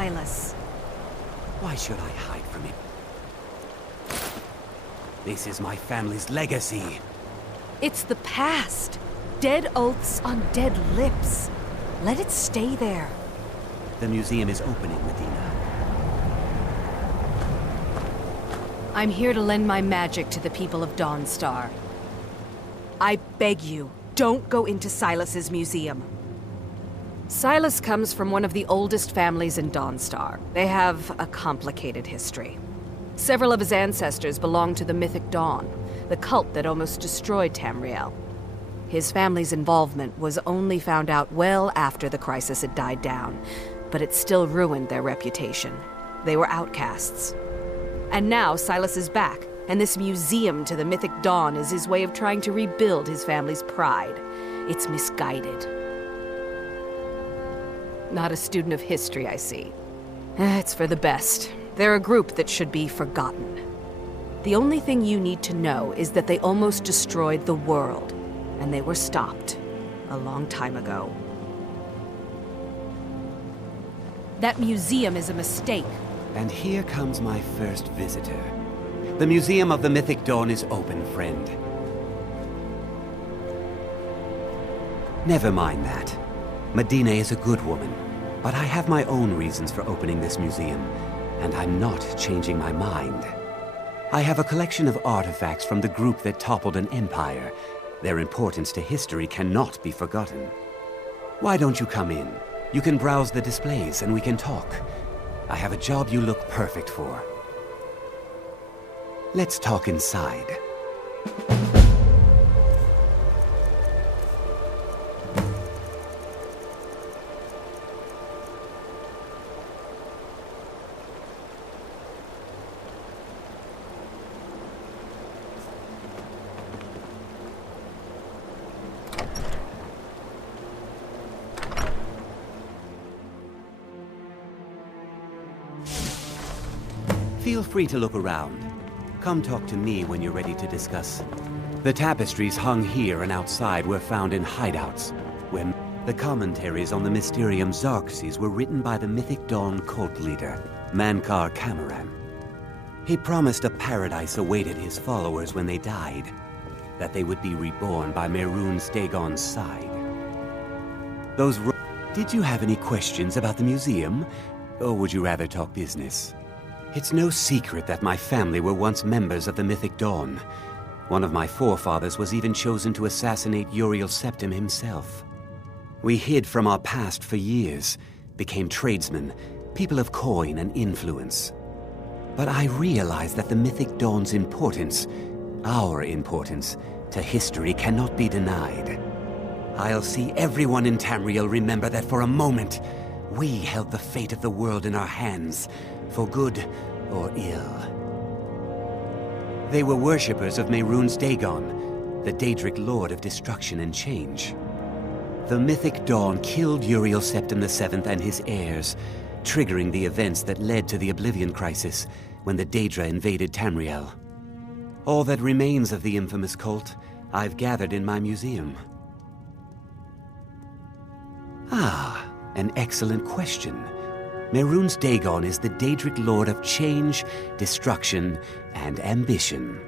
Silas. Why should I hide from him? This is my family's legacy. It's the past. Dead oaths on dead lips. Let it stay there. The museum is opening, Medina. I'm here to lend my magic to the people of Dawnstar. I beg you, don't go into Silas's museum. Silas comes from one of the oldest families in Dawnstar. They have a complicated history. Several of his ancestors belonged to the Mythic Dawn, the cult that almost destroyed Tamriel. His family's involvement was only found out well after the crisis had died down, but it still ruined their reputation. They were outcasts. And now Silas is back, and this museum to the Mythic Dawn is his way of trying to rebuild his family's pride. It's misguided. Not a student of history, I see. It's for the best. They're a group that should be forgotten. The only thing you need to know is that they almost destroyed the world, and they were stopped a long time ago. That museum is a mistake. And here comes my first visitor. The Museum of the Mythic Dawn is open, friend. Never mind that. Medina is a good woman, but I have my own reasons for opening this museum, and I'm not changing my mind. I have a collection of artifacts from the group that toppled an empire. Their importance to history cannot be forgotten. Why don't you come in? You can browse the displays and we can talk. I have a job you look perfect for. Let's talk inside. Feel free to look around. Come talk to me when you're ready to discuss. The tapestries hung here and outside were found in hideouts, where the commentaries on the Mysterium Xarxes were written by the Mythic Dawn cult leader, Mankar Cameron. He promised a paradise awaited his followers when they died, that they would be reborn by Mehrunes Dagon's side. Did you have any questions about the museum, or would you rather talk business? It's no secret that my family were once members of the Mythic Dawn. One of my forefathers was even chosen to assassinate Uriel Septim himself. We hid from our past for years, became tradesmen, people of coin and influence. But I realized that the Mythic Dawn's importance, our importance, to history cannot be denied. I'll see everyone in Tamriel remember that for a moment, we held the fate of the world in our hands, for good or ill. They were worshippers of Mehrunes Dagon, the Daedric Lord of Destruction and Change. The Mythic Dawn killed Uriel Septim VII and his heirs, triggering the events that led to the Oblivion Crisis when the Daedra invaded Tamriel. All that remains of the infamous cult, I've gathered in my museum. Ah, an excellent question. Mehrunes Dagon is the Daedric Lord of Change, Destruction, and Ambition.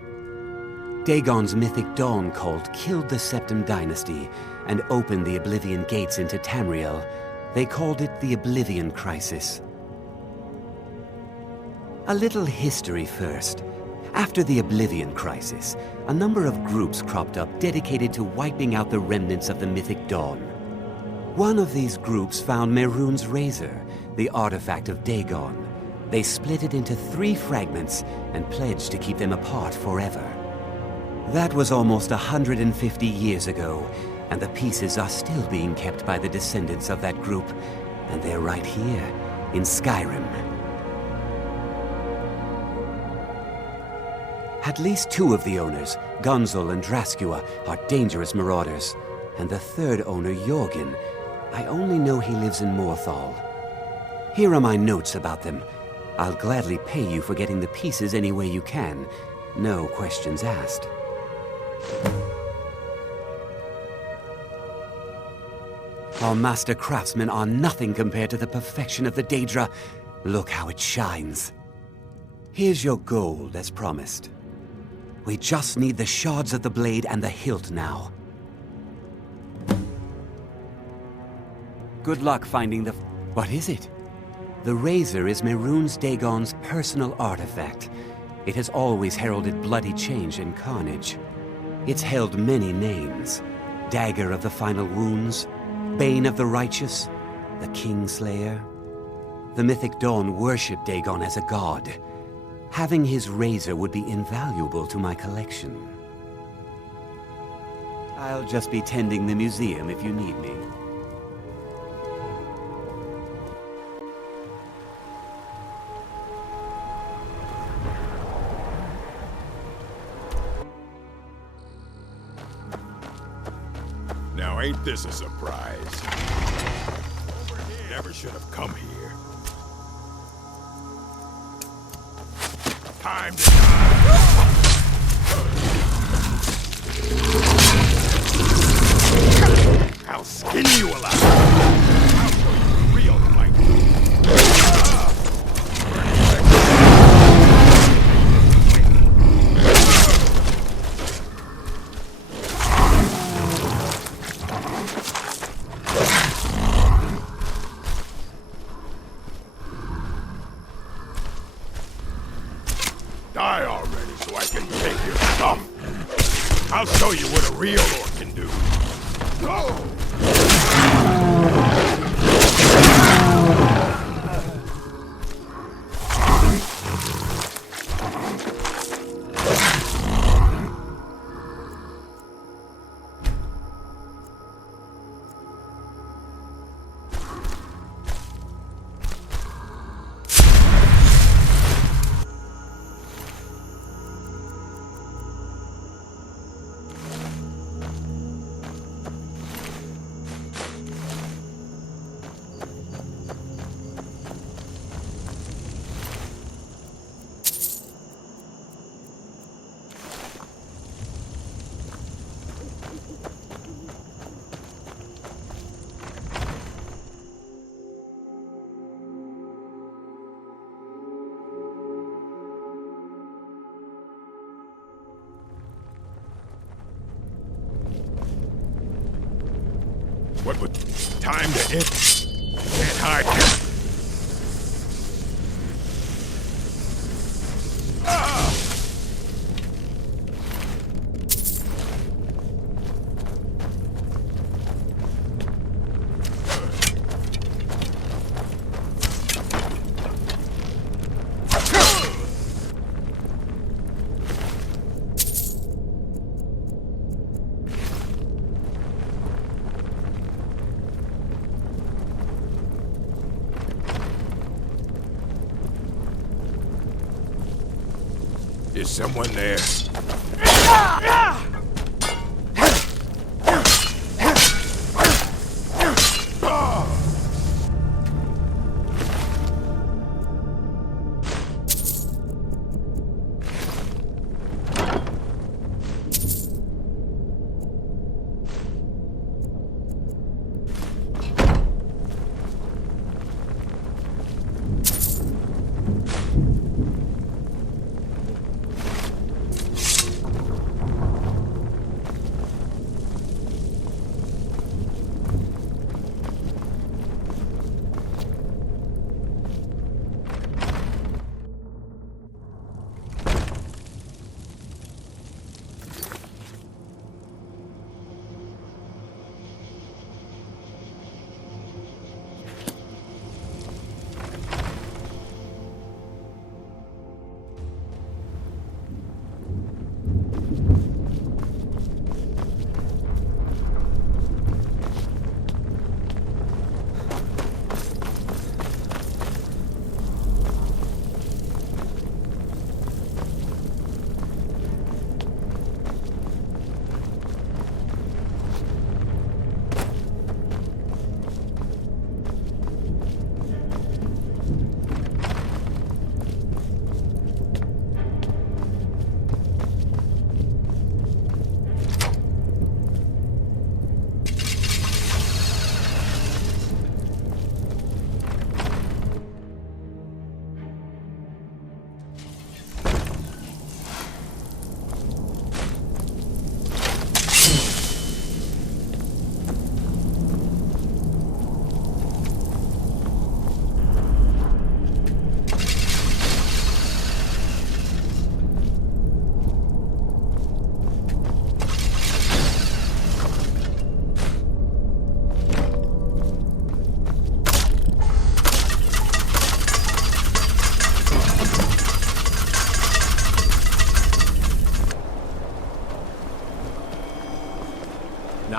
Dagon's Mythic Dawn cult killed the Septim dynasty and opened the Oblivion Gates into Tamriel. They called it the Oblivion Crisis. A little history first. After the Oblivion Crisis, a number of groups cropped up dedicated to wiping out the remnants of the Mythic Dawn. One of these groups found Mehrunes' Razor, the artifact of Dagon. They split it into 3 fragments and pledged to keep them apart forever. That was almost 150 years ago, and the pieces are still being kept by the descendants of that group, and they're right here, in Skyrim. At least 2 of the owners, Gunzel and Draskua, are dangerous marauders, and the 3rd owner, Jorgen, I only know he lives in Morthal. Here are my notes about them. I'll gladly pay you for getting the pieces any way you can. No questions asked. Our master craftsmen are nothing compared to the perfection of the Daedra. Look how it shines. Here's your gold, as promised. We just need the shards of the blade and the hilt now. Good luck finding the... What is it? The razor is Mehrunes Dagon's personal artifact. It has always heralded bloody change and carnage. It's held many names. Dagger of the Final Wounds, Bane of the Righteous, the Kingslayer. The Mythic Dawn worship Dagon as a god. Having his razor would be invaluable to my collection. I'll just be tending the museum if you need me. Now ain't this a surprise? Never should have come here. Time to die! I'll skin you alive! I'll show you real fight! Die already so I can take your stuff. I'll show you what a real orc can do. Go! What would time to it? Can't hide. Ah! Is someone there?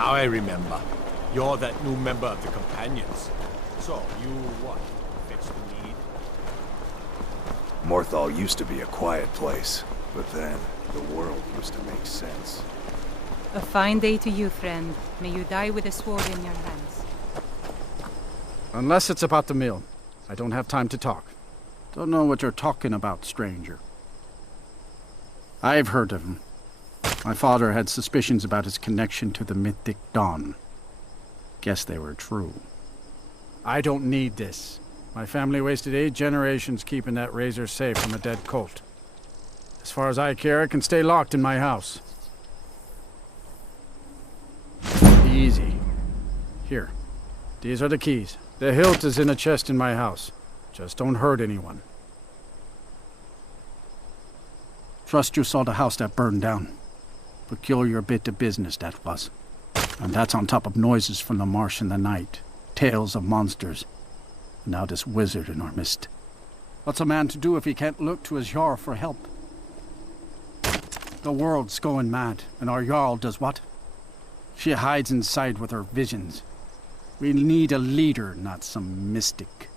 Now I remember. You're that new member of the Companions. So, you what? Fix the need? Morthal used to be a quiet place, but then the world used to make sense. A fine day to you, friend. May you die with a sword in your hands. Unless it's about the mill. I don't have time to talk. Don't know what you're talking about, stranger. I've heard of him. My father had suspicions about his connection to the Mythic Dawn. Guess they were true. I don't need this. My family wasted 8 generations keeping that razor safe from a dead cult. As far as I care, it can stay locked in my house. Easy. Here. These are the keys. The hilt is in a chest in my house. Just don't hurt anyone. Trust you saw the house that burned down. Peculiar bit of business that was. And that's on top of noises from the marsh in the night. Tales of monsters. And now this wizard in our midst. What's a man to do if he can't look to his Jarl for help? The world's going mad, and our Jarl does what? She hides inside with her visions. We need a leader, not some mystic.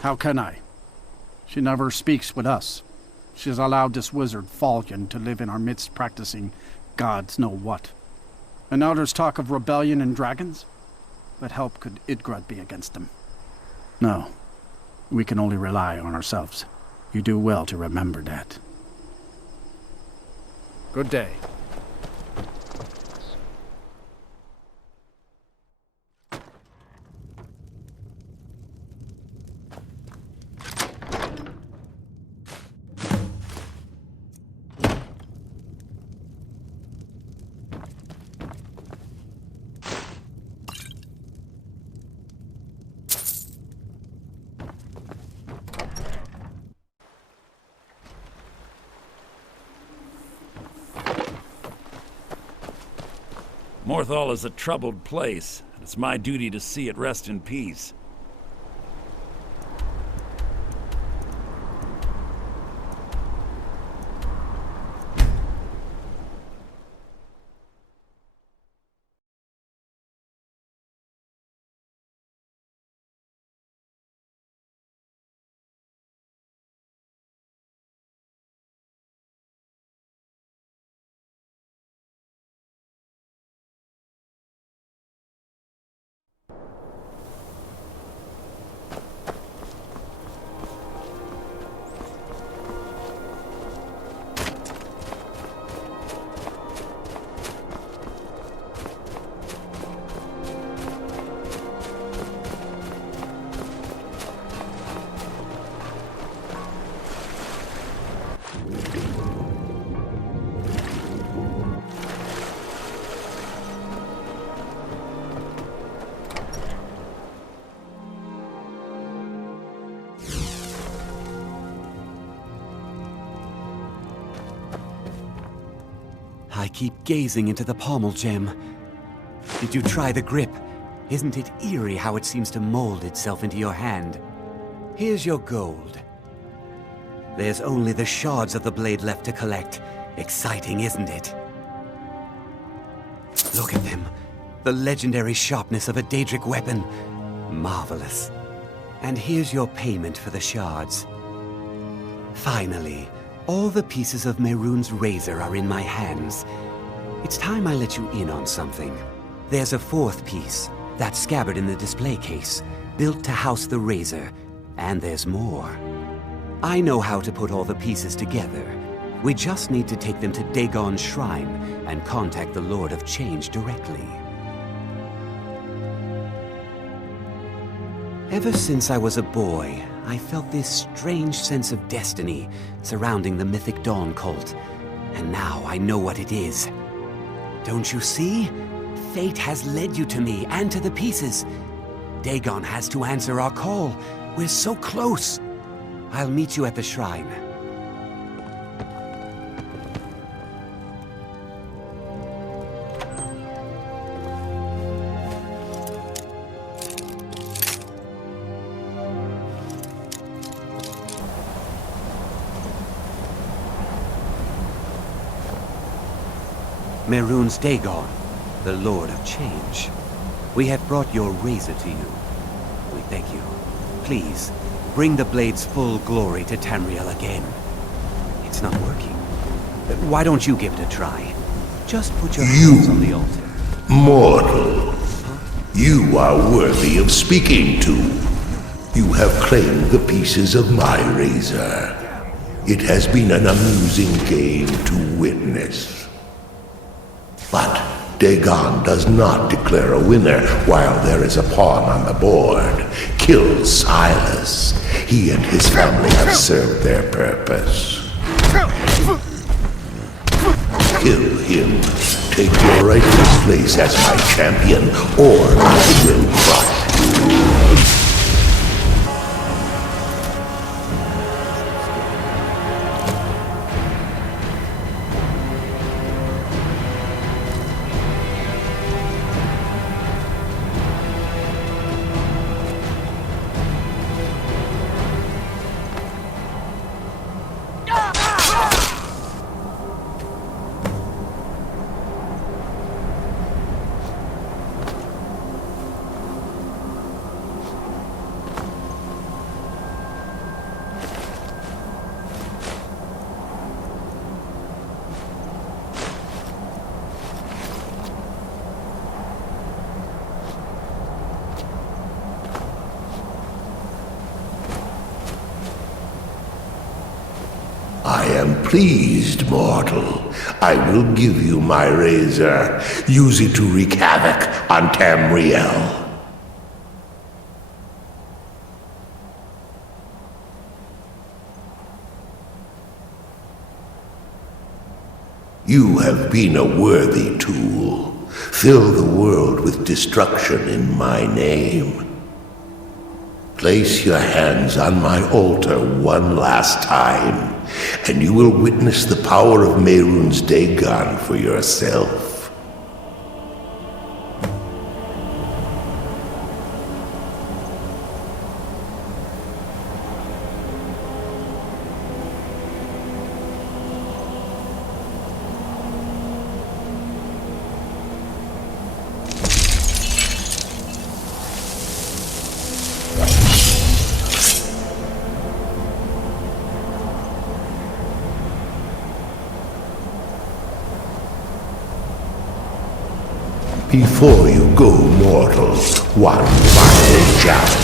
How can I? She never speaks with us. She's allowed this wizard, Fallion, to live in our midst practicing gods know what. And now there's talk of rebellion and dragons? What help could Idgrad be against them? No. We can only rely on ourselves. You do well to remember that. Good day. Morthal is a troubled place, and it's my duty to see it rest in peace. I keep gazing into the pommel gem. Did you try the grip? Isn't it eerie how it seems to mold itself into your hand? Here's your gold. There's only the shards of the blade left to collect. Exciting, isn't it? Look at them. The legendary sharpness of a Daedric weapon. Marvelous. And here's your payment for the shards. Finally, all the pieces of Mehrunes' razor are in my hands. It's time I let you in on something. There's a 4th piece, that scabbard in the display case, built to house the razor. And there's more. I know how to put all the pieces together. We just need to take them to Dagon's shrine and contact the Lord of Change directly. Ever since I was a boy, I felt this strange sense of destiny surrounding the Mythic Dawn cult. And now I know what it is. Don't you see? Fate has led you to me and to the pieces. Dagon has to answer our call. We're so close. I'll meet you at the shrine. Mehrunes Dagon, the Lord of Change. We have brought your razor to you. We beg you, please, bring the blade's full glory to Tamriel again. It's not working. Why don't you give it a try? Just put your hands on the altar. Mortal, you are worthy of speaking to. You have claimed the pieces of my razor. It has been an amusing game to witness. But Dagon does not declare a winner while there is a pawn on the board. Kill Silas. He and his family have served their purpose. Kill him. Take your rightful place as my champion, or I will crush you. I am pleased, mortal. I will give you my razor. Use it to wreak havoc on Tamriel. You have been a worthy tool. Fill the world with destruction in my name. Place your hands on my altar one last time, and you will witness the power of Mehrunes Dagon for yourself. Before you go, mortal, one final challenge.